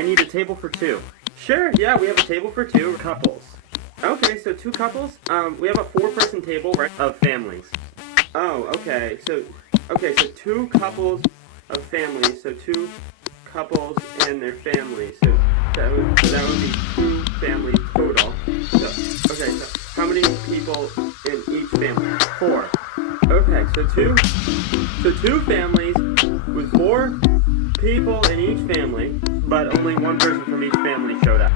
I need a table for 2. Sure, yeah, we have a table for 2 couples. Okay, so 2 couples. We have a 4-person table, right, of families. Oh, okay. So 2 couples of families. So 2 couples and their families. So that would be 2 families total. So how many people in each family? 4. Okay, so 2 families with 4 people in each family, but only 1 person from each family showed up.